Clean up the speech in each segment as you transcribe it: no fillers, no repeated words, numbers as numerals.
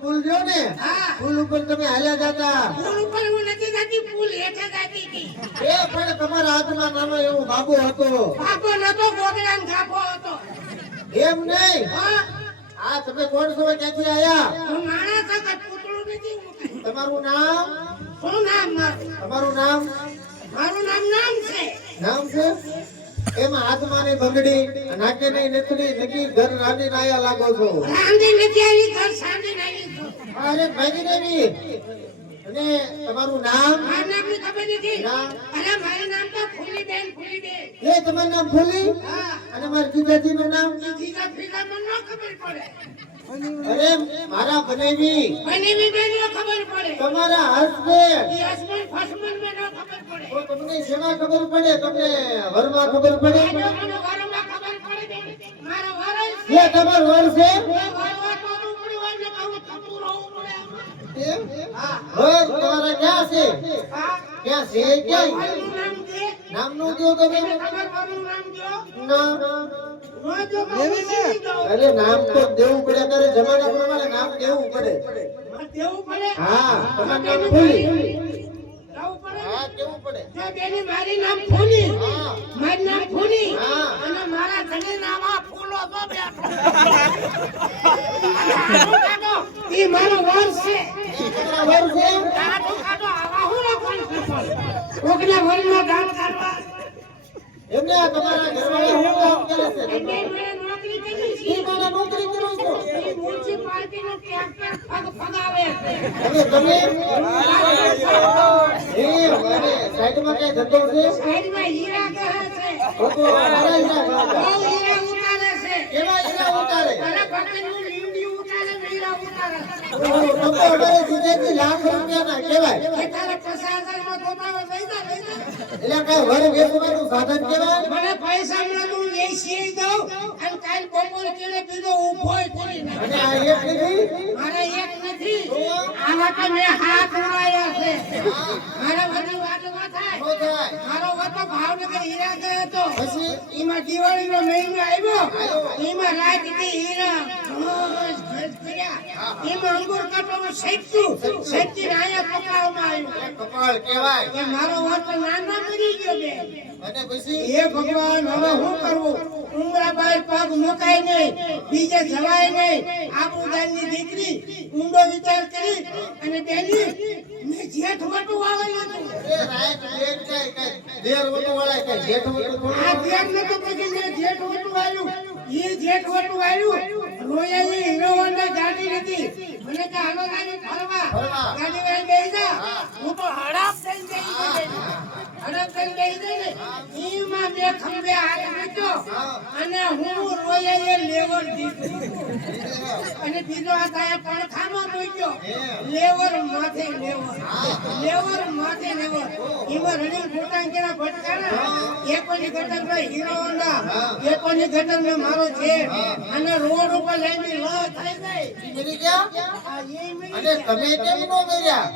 પુલ રહ્યો ને પુલ ઉપર તમે હાલ્યા જાતા પુલ ઉપર હું નથી જાતી પુલ હેઠે જાતી હતી એ પણ તમારા હાથમાં નાનો એવો બાબો હતો બાબો નતો ગોગડાનો ગાફો હતો એમ નહીં આ તમે કોણ છો ક્યાંથી આયા હું માણસ હતો પૂતળું નથી તમારું નામ શું નામ મારું તમારું નામ મારું નામ છે નામ છે એમાં હાથમાં ની બંગડી નાકે ની નેત્રી નકી ઘર રાંધી આયા લાગો છો રાંધી નથી આવી ઘર સાંધી આવી અરે ભાગી દેવી અને તમારું નામ મારું નામ ની ખબર નથી નામ અરે મારું નામ તો ફૂલીબેન એ તમારું નામ ફૂલી અને મારા જીજાજી નું નામ જીજા ફીજા મને ન ખબર પડે અરે મારા બનેવી બેન નો ખબર પડે તમારા હસબન્ડ ઈ હસબન્ડ ફસબન્ડ ને ન ખબર પડે તો તમને શેમાં ખબર પડે તમને વરમાં ખબર પડે મને વારમાં ખબર પડે મારો વારો એ તમારું વર છે વર તમારા ક્યાં છે ક્યાં છે ક્યાં નામ નું દો તમે નામ અરે નામ તો દેવું પડે ત્યારે જમાના પ્રમાણે નામ દેવું પડે હા તમારું નામ ફૂલી હા કેવું પડે મારી નામ ફૂલી મારું નામ ફૂલી અને મારા ઘરે નામ આ ફૂલો તો બેઠો ઈ મારો વર છે વર છે કાઢો કાઢો આવા હું કોણ છે કોકના વરનો દાન કરવા એમને તમારા ઘરવાળા શું કામ કરે છે એટલે મને નોકરી કરી છે ઈ મને નોકરી કરો છો ઈ મ્યુનિસિપાલિટીનો ટ્રેક્ટર ફગાવે છે અને તમે એ મને સાઈડમાં કઈ ધંધો છે સાઈડમાં હીરા કહે છે તો મારા હિસાબ બહુ હીરા ઉતારે છે કેવા હીરા ઉતારે અને પકડનું લીંડી ઉતારે હીરા ઉતારે તમે અમારે જીજાજી લાખ રૂપિયાના કહેવાય એ તારે 50,000 માં ગોતાવે લઈ જા એટલે કઈ વર વેચવાનું સાધન કહેવાય મને પૈસા મળે હું વેચી દઉં અને કાલ બપોર કેળે બીજો ઊભોય કરી નાખ અને આ એક નથી મારે એક નથી આવા તો મેં હાથ ઉડાયા છે મારા વધુ વાત થાય નો થાય મારો વતો ભાવનગર હીરા ગયો તો પછી એમાં દિવાળીનો મહિનો આવ્યો એમાં રાખી હીરા ઘસ ઘસ કર્યા એમાં અંગૂર કાઢવામાં સૈતું આયા પકાવવામાં આવ્યું કપાળ કહેવાય એ મારો વતો નાનો મરી ગયો બે અને પછી હે ભગવાન હવે શું કરવું ઉમરા બાર પગ મુકાય નહીં બીજે જવાય નહીં આબરૂદારની દીકરી ઊંડો વિચાર કરી અને બેની મેં જેઠ વટું વાવેલું હતું એ રાઈટ લેટ કઈ દેર વટુ વાળા કઈ જેઠ વટુ આ ધ્યાન નતો પછી મેં જેઠ વટું વાવ્યું ઈ જેઠ વટું વાવ્યું રોયાની હીરો હોન્ડા ગાડી હતી મને કે હાલો ગાડી ફરવા ગાડી વાળી બેસી જા હું તો હડાપ થઈને જઈ હડપ થઈને બેસી જઈ ને ઈમાં બે ખંભે હાથ મૂક્યો અને હું રોયાએ લેવર દીધી અને બીજો હાથ આયા પડખામાં મૂક્યો લેવર માથે લેવર ઈમાં રણિંગ ફૂટાણ કેના ભટકાણા એકોની ઘટકમાં હીરો હોન્ડા એકોની ઘટકમાં મારો છે અને રોડ ઉપર લઈને લ થઈ જાય મરી ગયા આ ઈ મરી અને તમે કેમ નો મર્યા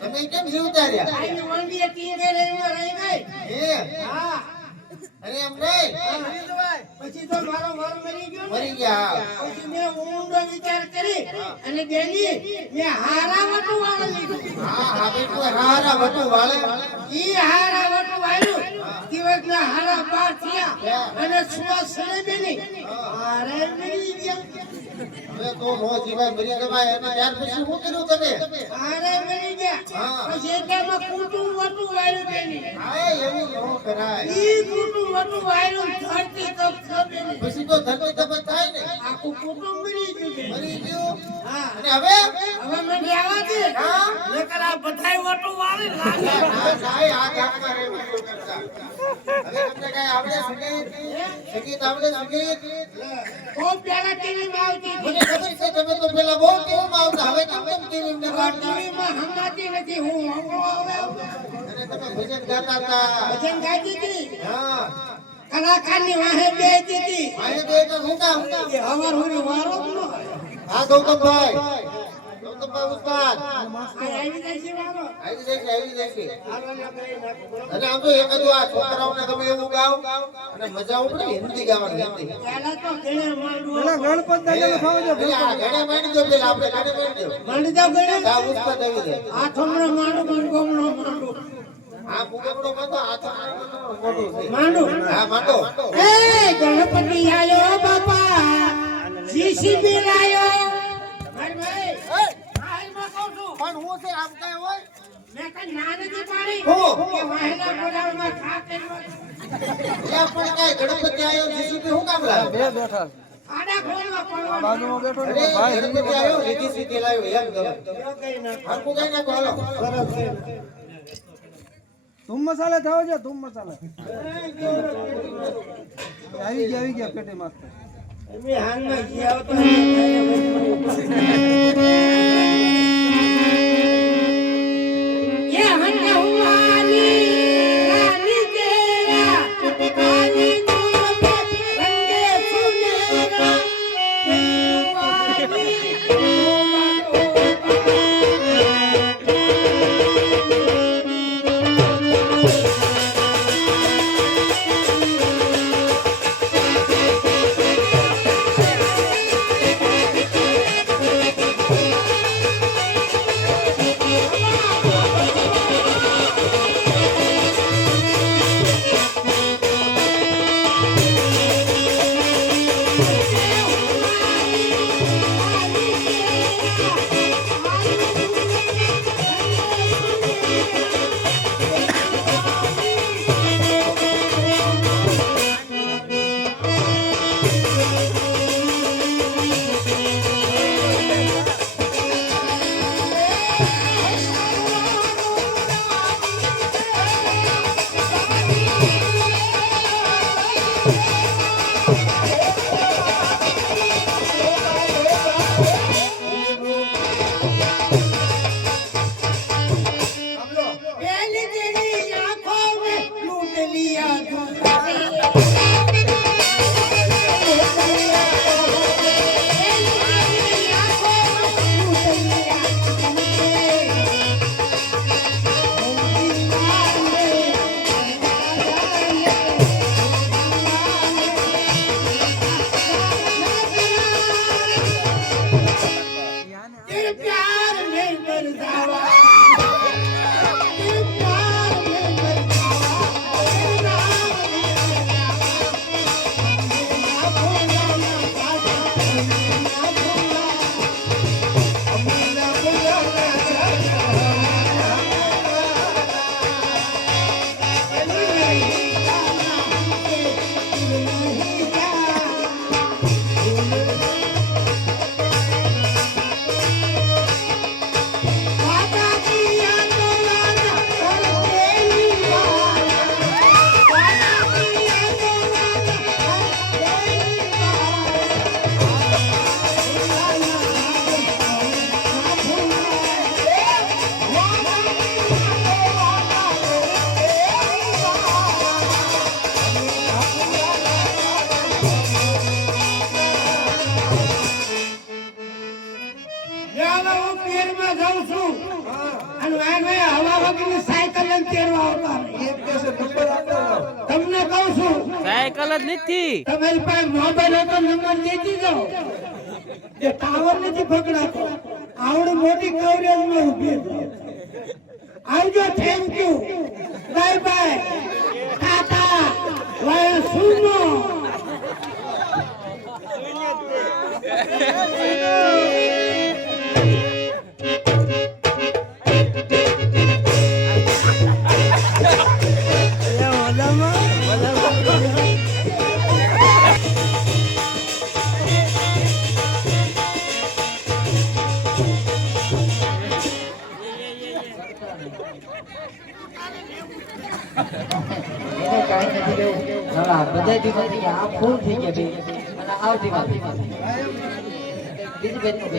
તમે કેમ જીવતા રહ્યા આની વંડીએ ટીંગે રેમાં રહી ગઈ હે હા અરે એમ નહીં પછી તો મારો વર મરી ગયો ને મરી ગયા પછી મેં ઊંડો વિચાર કરી અને બેની મેં હારા વટું વાળ લીધું હા હા બેટું હારા વટુ વાળે ઈ હારા વટું વાળ્યું દિવસના હારા 12 થયા અને સુવા સળે બેની હારે મરી ગયા હવે તો નો જીવાય મરી જવાય અને ત્યાર પછી શું કર્યું તમે હારે મરી ગયા પછી એટલામાં કુટુંબ વટું વાળ્યું બેની હા એવું નો કરાય ઈ કુટુંબ વટું વાળ્યું ધરતી તપ બેની પછી તો ધરતી તપ થાય ને આખું કુટુંબ મરી ગયું બેની. મરી ગયું હા અને હવે હવે મને આવા દે હા નકર આ બધાય વટું વાળી લાગે ના સાહેબ આ કામમાં રહેવું કરતા હવે તમને કઈ આવડે સંગીત આવડે સંગીત ખૂબ પહેલા ટીવીમાં આવતી મને ખબર છે તમે તો પેલા બહુ કેમ આવતા હવે કેમ ટીવી ને કાઢતા ટીવીમાં હમણાંથી નથી હું હમણો આવે અને તમે ભજન ગાતા હતા ભજન ગાતી હતી હા કલાકારની વાહે બેહતી હતી આને બે તો હુંકા એ હવાર હુરી વારો જ ન હોય. હા ગૌતમભાઈ ઉસ્તાદ આ આવી જાય છે વારો આવી જાય છે આવી જાય છે. હાલો ને ગાઈ નાખો બરોબર. અને આમ તો એક જ આ છોકરાઓને તમે એવું ગાવ અને મજા આવે ને હિન્દી ગાવાની હિન્દી. પહેલા તો ઘણે માંડવો પેલા ગણપત દાદાને ખાવા દો. એટલે આ ઘણે માંડી દો પેલા આપણે ઘણે માંડી દો. માંડી દો ઘણે. આ ઉસ્તાદ આવી જાય. આ થોમણો માંડો મનગોમણો માંડો આ મુગમડો મતો આ તો મોટું છે. માંડો. હા માંડો. એ ગણપતિ આયો બાપા જીસીબી લાયો. ભાઈ ભાઈ હાલમાં કહું છું પણ હું છે આમ કઈ હોય મેં કઈ ના નથી પાડી હું? કે વાહેલા બોલાવમાં ખા કરવા ત્યાં પણ કાંઈ ગણપતિ આવ્યો જીસીબી હું કામ લાવ્યો? બે બેઠા છે. આડા ખોલવા પડવા બાજુમાં બેઠો અરે ને ભાઈ ગણપતિ આવ્યો રીતિ સીધી લાવ્યો એમ ગમે. કઈ ના હરખું કઈ નાખો હાલો. ધૂમ મસાલા થાવ છે. ધૂમ મસાલા આવી ગયા પેટી માં. અમે હાલમાં ગયા તો ये हन्ना हुआनी रानी तेरा काली दूर पे रंगे सुनेरा पहली तेरी आंखों में लूट लिया तेरे प्यार में मर जावा तेरे प्यार में मर जावा तेरे नाम में ना भूला ना साजा ना भूला ना भूला ना साजा वादा किया तो वादा करके ही वादा वादा किया तो वादा करके ही વાदा હું પેરમાં જાઉં છું અને વાય હવા વગરની સાયકલ લઈને તેડવા આવતા એક કેસે નંબર આપતા જાઓ. તમને કહું છું સાયકલ જ નથી. તમારી પાસે મોબાઈલ હતો નંબર દેતી જાઓ એ ટાવર નથી પકડાતો આવડી મોટી કવરેજમાં ઊભી છે આવજો thank you bye bye tata વાય સુનો બધા દિવસથી આ ફૂલ થઈ ગયા બે અને આવતી વાત બીજી બેન નું